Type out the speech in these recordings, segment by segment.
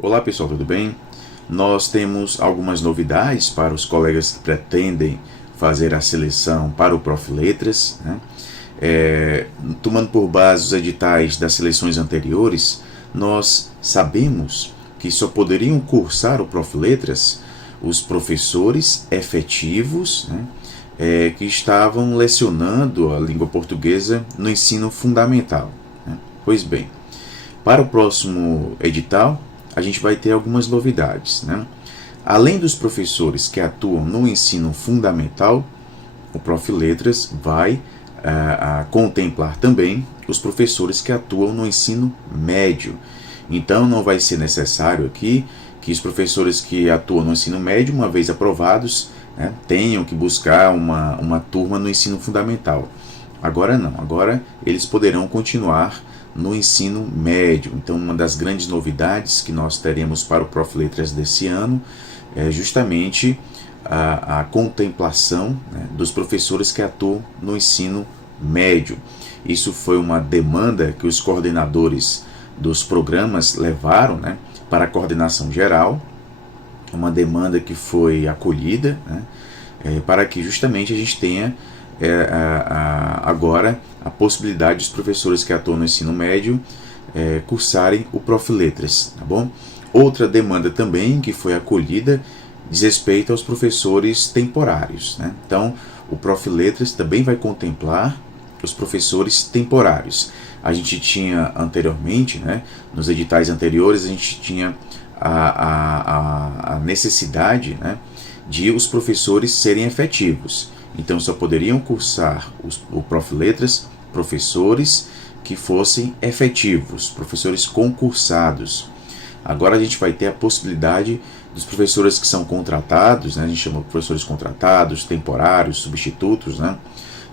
Olá pessoal, tudo bem? Nós temos algumas novidades para os colegas que pretendem fazer a seleção para o Prof. Letras, né? Tomando por base os editais das seleções anteriores, nós sabemos que só poderiam cursar o Prof. Letras os professores efetivos, né? Que estavam lecionando a língua portuguesa no ensino fundamental, né? Pois bem, para o próximo edital, a gente vai ter algumas novidades, né? Além dos professores que atuam no ensino fundamental, o Prof. Letras vai contemplar também os professores que atuam no ensino médio. Então, não vai ser necessário aqui que os professores que atuam no ensino médio, uma vez aprovados, né, tenham que buscar uma turma no ensino fundamental. Agora não, agora eles poderão continuar no ensino médio. Então, uma das grandes novidades que nós teremos para o Prof. Letras desse ano é justamente a contemplação, né, dos professores que atuam no ensino médio. Isso foi uma demanda que os coordenadores dos programas levaram, né, para a coordenação geral, uma demanda que foi acolhida, né, para que justamente a gente tenha agora a possibilidade dos professores que atuam no ensino médio cursarem o Prof. Letras, tá bom? Outra demanda também que foi acolhida diz respeito aos professores temporários, né? Então, o Prof. Letras também vai contemplar os professores temporários. A gente tinha anteriormente, né, nos editais anteriores, a gente tinha a necessidade, né, de os professores serem efetivos. Então, só poderiam cursar o Prof. Letras professores que fossem efetivos, professores concursados. Agora a gente vai ter a possibilidade dos professores que são contratados, né, a gente chama de professores contratados, temporários, substitutos, né,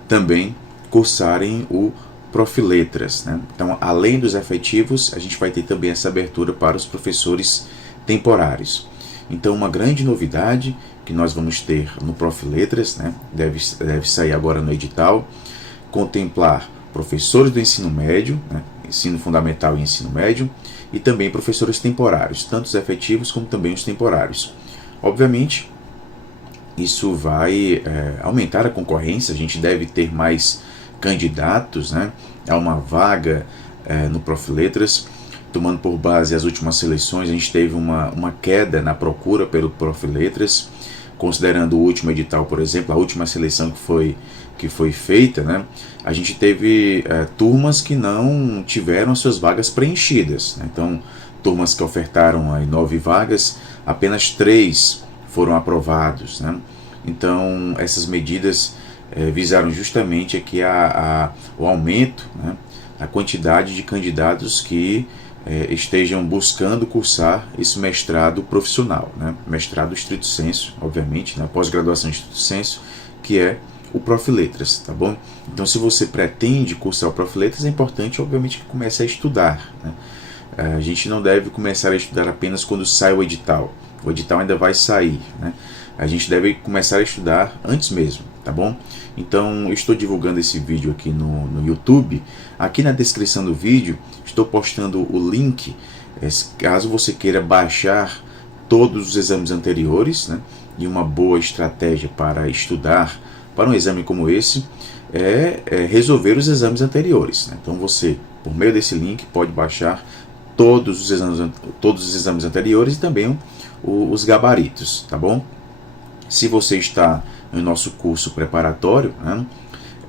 também cursarem o Prof. Letras, né? Então, além dos efetivos, a gente vai ter também essa abertura para os professores temporários. Então, uma grande novidade que nós vamos ter no Prof. Letras, né, deve sair agora no edital, contemplar professores do ensino médio, né, ensino fundamental e ensino médio, e também professores temporários, tanto os efetivos como também os temporários. Obviamente, isso vai aumentar a concorrência, a gente deve ter mais candidatos, né, a uma vaga no Prof. Letras. Tomando por base as últimas seleções, a gente teve uma queda na procura pelo Prof. Letras, considerando o último edital, por exemplo, a última seleção que foi feita, né, a gente teve turmas que não tiveram as suas vagas preenchidas, né? Então, turmas que ofertaram aí 9 vagas, apenas 3 foram aprovados, né? Então, essas medidas visaram justamente aqui o aumento, né, da quantidade de candidatos que estejam buscando cursar esse mestrado profissional, né, mestrado estrito sensu, obviamente, né, pós-graduação estrito sensu, que é o Prof. Letras, tá bom? Então, se você pretende cursar o Prof. Letras, é importante, obviamente, que comece a estudar, né? A gente não deve começar a estudar apenas quando sai o edital ainda vai sair, né? A gente deve começar a estudar antes mesmo, tá bom? Então, eu estou divulgando esse vídeo aqui no YouTube. Aqui na descrição do vídeo, estou postando o link, caso você queira baixar todos os exames anteriores, né? E uma boa estratégia para estudar para um exame como esse é resolver os exames anteriores, né? Então, você, por meio desse link, pode baixar todos os exames anteriores e também os gabaritos, tá bom? Se você está no nosso curso preparatório, né,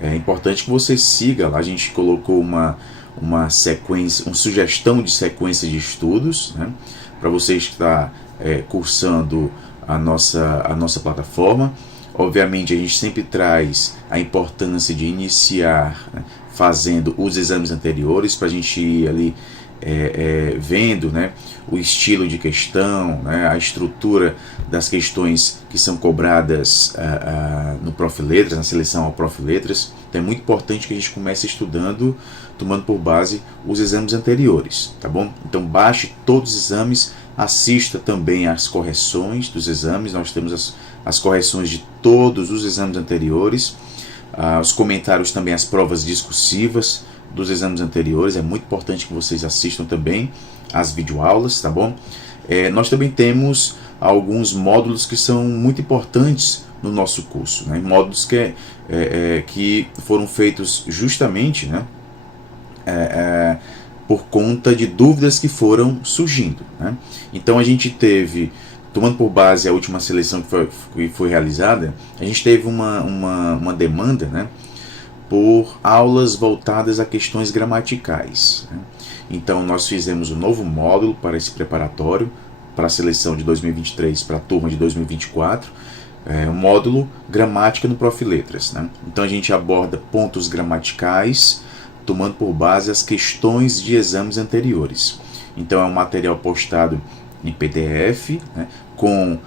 é importante que você siga lá. A gente colocou uma sequência, uma sugestão de sequência de estudos, né, para você estar cursando a nossa plataforma. Obviamente, a gente sempre traz a importância de iniciar, né, fazendo os exames anteriores, para a gente ir ali vendo, né, o estilo de questão, né, a estrutura das questões que são cobradas no Prof. Letras, na seleção ao Prof. Letras. Então é muito importante que a gente comece estudando, tomando por base os exames anteriores, tá bom? Então baixe todos os exames, assista também às correções dos exames. Nós temos as correções de todos os exames anteriores, os comentários também, as provas discursivas dos exames anteriores. É muito importante que vocês assistam também às videoaulas, tá bom? Nós também temos alguns módulos que são muito importantes no nosso curso, né? Módulos que foram feitos justamente, né, por conta de dúvidas que foram surgindo, né? Então a gente teve, tomando por base a última seleção que foi realizada, a gente teve uma demanda, né, por aulas voltadas a questões gramaticais, né? Então nós fizemos um novo módulo para esse preparatório, para a seleção de 2023 para a turma de 2024, um módulo gramática no Profiletras, né? Então a gente aborda pontos gramaticais, tomando por base as questões de exames anteriores. Então é um material postado em PDF, né, com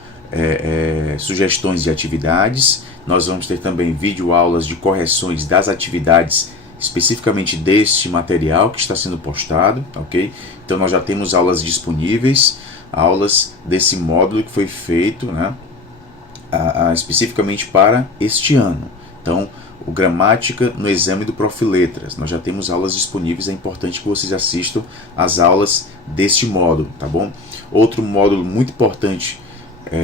sugestões de atividades. Nós vamos ter também videoaulas de correções das atividades especificamente deste material que está sendo postado, ok? Então nós já temos aulas disponíveis, aulas desse módulo que foi feito, né, especificamente para este ano. Então, o Gramática no exame do Profiletras, nós já temos aulas disponíveis, é importante que vocês assistam às aulas deste módulo, tá bom? Outro módulo muito importante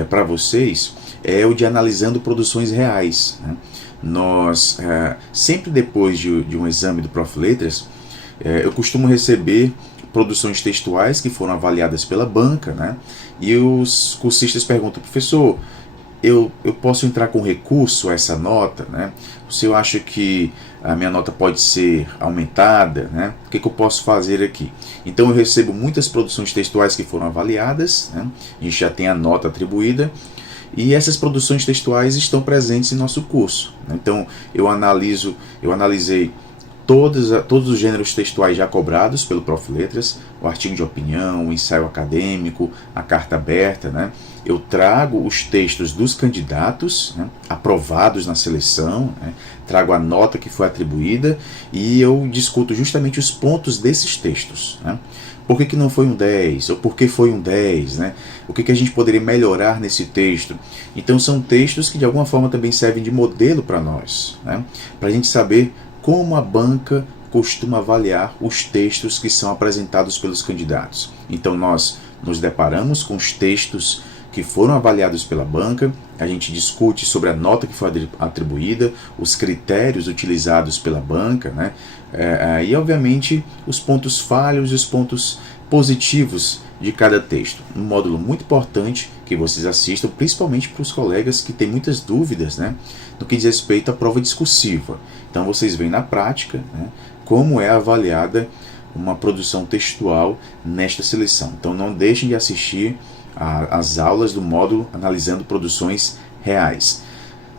para vocês é o de analisando produções reais, né? Nós, sempre depois de um exame do Profiletras, eu costumo receber produções textuais que foram avaliadas pela banca, né? E os cursistas perguntam: professor, eu posso entrar com recurso a essa nota, né? O senhor acha que a minha nota pode ser aumentada, né? O que eu posso fazer aqui? Então eu recebo muitas produções textuais que foram avaliadas, né? A gente já tem a nota atribuída, e essas produções textuais estão presentes em nosso curso. Então eu analisei todos os gêneros textuais já cobrados pelo Profiletras, o artigo de opinião, o ensaio acadêmico, a carta aberta, né? Eu trago os textos dos candidatos, né, aprovados na seleção, né, trago a nota que foi atribuída e eu discuto justamente os pontos desses textos, né? Por que não foi um 10? Ou por que foi um 10? Né? O que a gente poderia melhorar nesse texto? Então são textos que de alguma forma também servem de modelo para nós, né? Para a gente saber como a banca costuma avaliar os textos que são apresentados pelos candidatos. Então nós nos deparamos com os textos que foram avaliados pela banca, a gente discute sobre a nota que foi atribuída, os critérios utilizados pela banca, né? E obviamente os pontos falhos e os pontos positivos de cada texto. Um módulo muito importante que vocês assistam, principalmente para os colegas que têm muitas dúvidas, né, no que diz respeito à prova discursiva. Então vocês veem na prática, né, como é avaliada uma produção textual nesta seleção. Então não deixem de assistir às aulas do módulo analisando produções reais.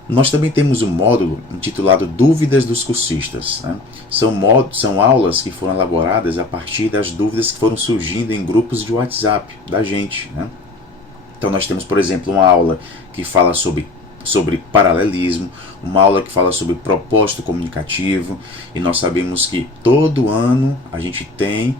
Nós também temos um módulo intitulado Dúvidas dos Cursistas, né? São aulas que foram elaboradas a partir das dúvidas que foram surgindo em grupos de WhatsApp da gente, né? Então nós temos, por exemplo, uma aula que fala sobre paralelismo, uma aula que fala sobre propósito comunicativo, e nós sabemos que todo ano a gente tem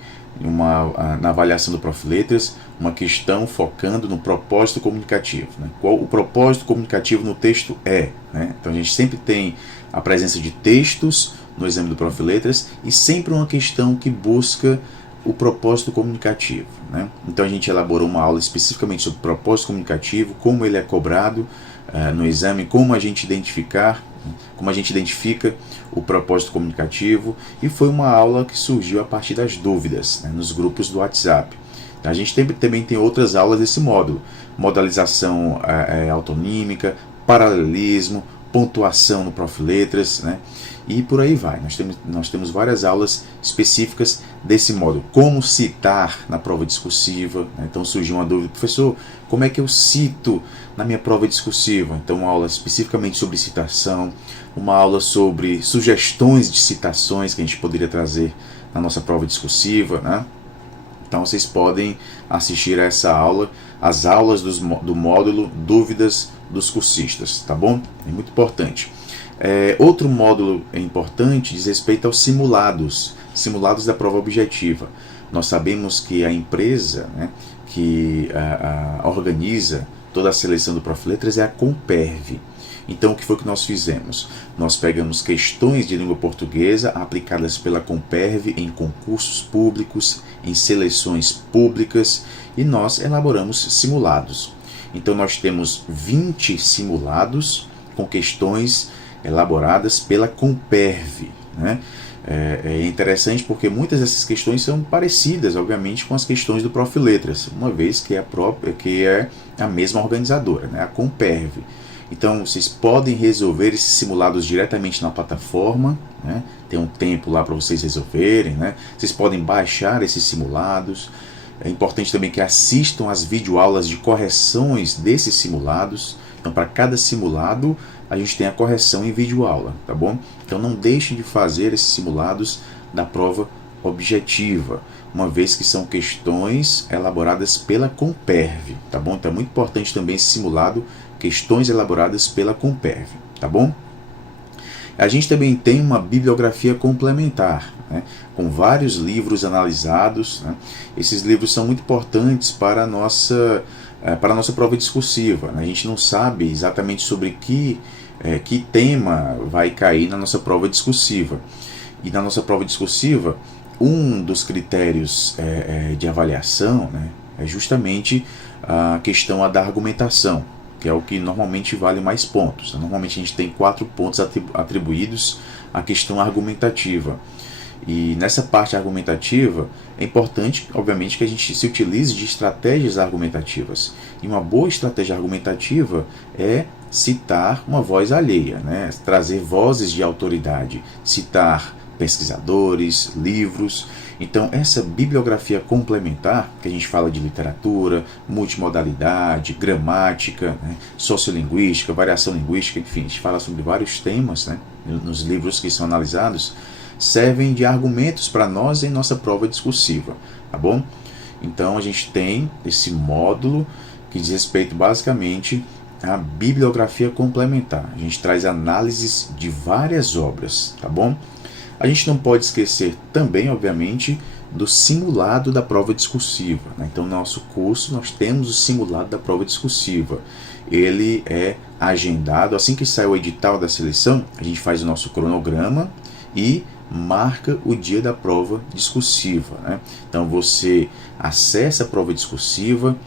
na avaliação do Profiletras uma questão focando no propósito comunicativo, né? Qual o propósito comunicativo no texto é, né? Então a gente sempre tem a presença de textos no exame do Profiletras e sempre uma questão que busca o propósito comunicativo, né? Então a gente elaborou uma aula especificamente sobre propósito comunicativo, como ele é cobrado no exame, como a gente identifica o propósito comunicativo, e foi uma aula que surgiu a partir das dúvidas, né, nos grupos do WhatsApp. A gente também tem outras aulas desse módulo: modalização autonímica, paralelismo, pontuação no Profiletras, né, e por aí vai. Nós temos várias aulas específicas desse módulo. Como citar na prova discursiva, né? Então surgiu uma dúvida: professor, como é que eu cito na minha prova discursiva? Então uma aula especificamente sobre citação, uma aula sobre sugestões de citações que a gente poderia trazer na nossa prova discursiva, né? Então vocês podem assistir a essa aula, as aulas do módulo Dúvidas dos Cursistas, tá bom? É muito importante. Outro módulo importante diz respeito aos simulados da prova objetiva. Nós sabemos que a empresa, né, que organiza toda a seleção do Profiletras é a Comperv. Então, o que foi que nós fizemos? Nós pegamos questões de língua portuguesa aplicadas pela Comperv em concursos públicos, em seleções públicas, e nós elaboramos simulados. Então, nós temos 20 simulados com questões elaboradas pela Comperv, né? É interessante porque muitas dessas questões são parecidas, obviamente, com as questões do Prof. Letras, uma vez que é a mesma organizadora, né? A Comperv. Então, vocês podem resolver esses simulados diretamente na plataforma, né? Tem um tempo lá para vocês resolverem, né? Vocês podem baixar esses simulados. É importante também que assistam às videoaulas de correções desses simulados. Então, para cada simulado, a gente tem a correção em videoaula, tá bom? Então, não deixem de fazer esses simulados da prova objetiva, uma vez que são questões elaboradas pela Comperv, tá bom? Então, é muito importante também esse simulado, questões elaboradas pela Comperv, tá bom? A gente também tem uma bibliografia complementar, né, com vários livros analisados, né? Esses livros são muito importantes para a nossa prova discursiva, né? A gente não sabe exatamente sobre que tema vai cair na nossa prova discursiva. E na nossa prova discursiva, um dos critérios de avaliação, né, é justamente a questão da argumentação, que é o que normalmente vale mais pontos. Normalmente a gente tem 4 pontos atribuídos à questão argumentativa. E nessa parte argumentativa, é importante, obviamente, que a gente se utilize de estratégias argumentativas. E uma boa estratégia argumentativa é citar uma voz alheia, né? Trazer vozes de autoridade, citar pesquisadores, livros. Então, essa bibliografia complementar, que a gente fala de literatura, multimodalidade, gramática, né, sociolinguística, variação linguística, enfim, a gente fala sobre vários temas, né, nos livros que são analisados, servem de argumentos para nós em nossa prova discursiva, tá bom? Então, a gente tem esse módulo que diz respeito basicamente à bibliografia complementar. A gente traz análises de várias obras, tá bom? A gente não pode esquecer também, obviamente, do simulado da prova discursiva, né? Então, no nosso curso, nós temos o simulado da prova discursiva. Ele é agendado, assim que sai o edital da seleção, a gente faz o nosso cronograma e marca o dia da prova discursiva, né? Então, você acessa a prova discursiva,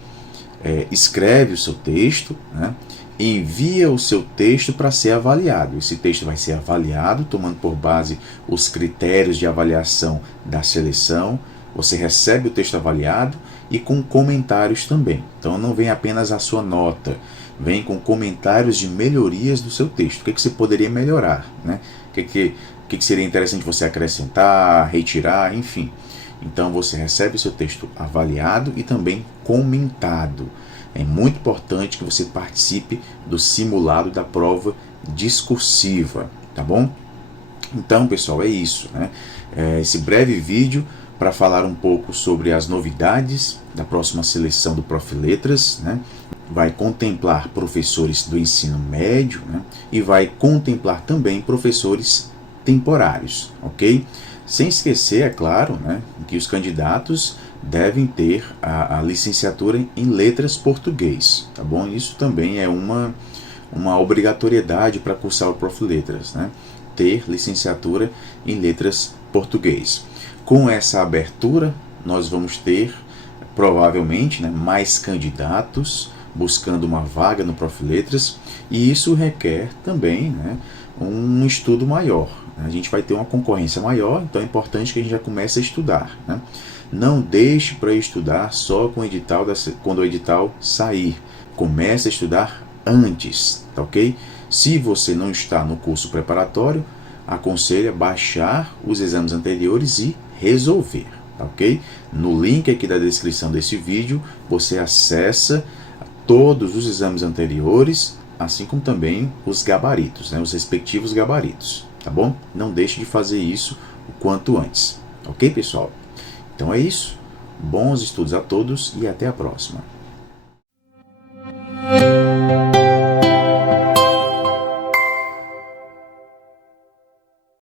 escreve o seu texto, né? Envia o seu texto para ser avaliado. Esse texto vai ser avaliado, tomando por base os critérios de avaliação da seleção. Você recebe o texto avaliado e com comentários também. Então, não vem apenas a sua nota, vem com comentários de melhorias do seu texto. O que você poderia melhorar, né? O que seria interessante você acrescentar, retirar, enfim. Então, você recebe o seu texto avaliado e também comentado. É muito importante que você participe do simulado da prova discursiva, tá bom? Então, pessoal, é isso, né? Esse breve vídeo para falar um pouco sobre as novidades da próxima seleção do Prof. Letras, né? Vai contemplar professores do ensino médio, né? E vai contemplar também professores temporários, ok? Sem esquecer, é claro, né, que os candidatos devem ter a licenciatura em letras português, tá bom? Isso também é uma obrigatoriedade para cursar o Prof. Letras, né? Ter licenciatura em letras português. Com essa abertura, nós vamos ter, provavelmente, né, mais candidatos buscando uma vaga no Prof. Letras, e isso requer também, né, um estudo maior. A gente vai ter uma concorrência maior, então é importante que a gente já comece a estudar, né? Não deixe para estudar só com o edital quando o edital sair. Comece a estudar antes, tá ok? Se você não está no curso preparatório, aconselho baixar os exames anteriores e resolver, tá ok? No link aqui da descrição desse vídeo, você acessa todos os exames anteriores, assim como também os gabaritos, né? Os respectivos gabaritos. Tá bom? Não deixe de fazer isso o quanto antes. Ok, pessoal? Então é isso. Bons estudos a todos e até a próxima.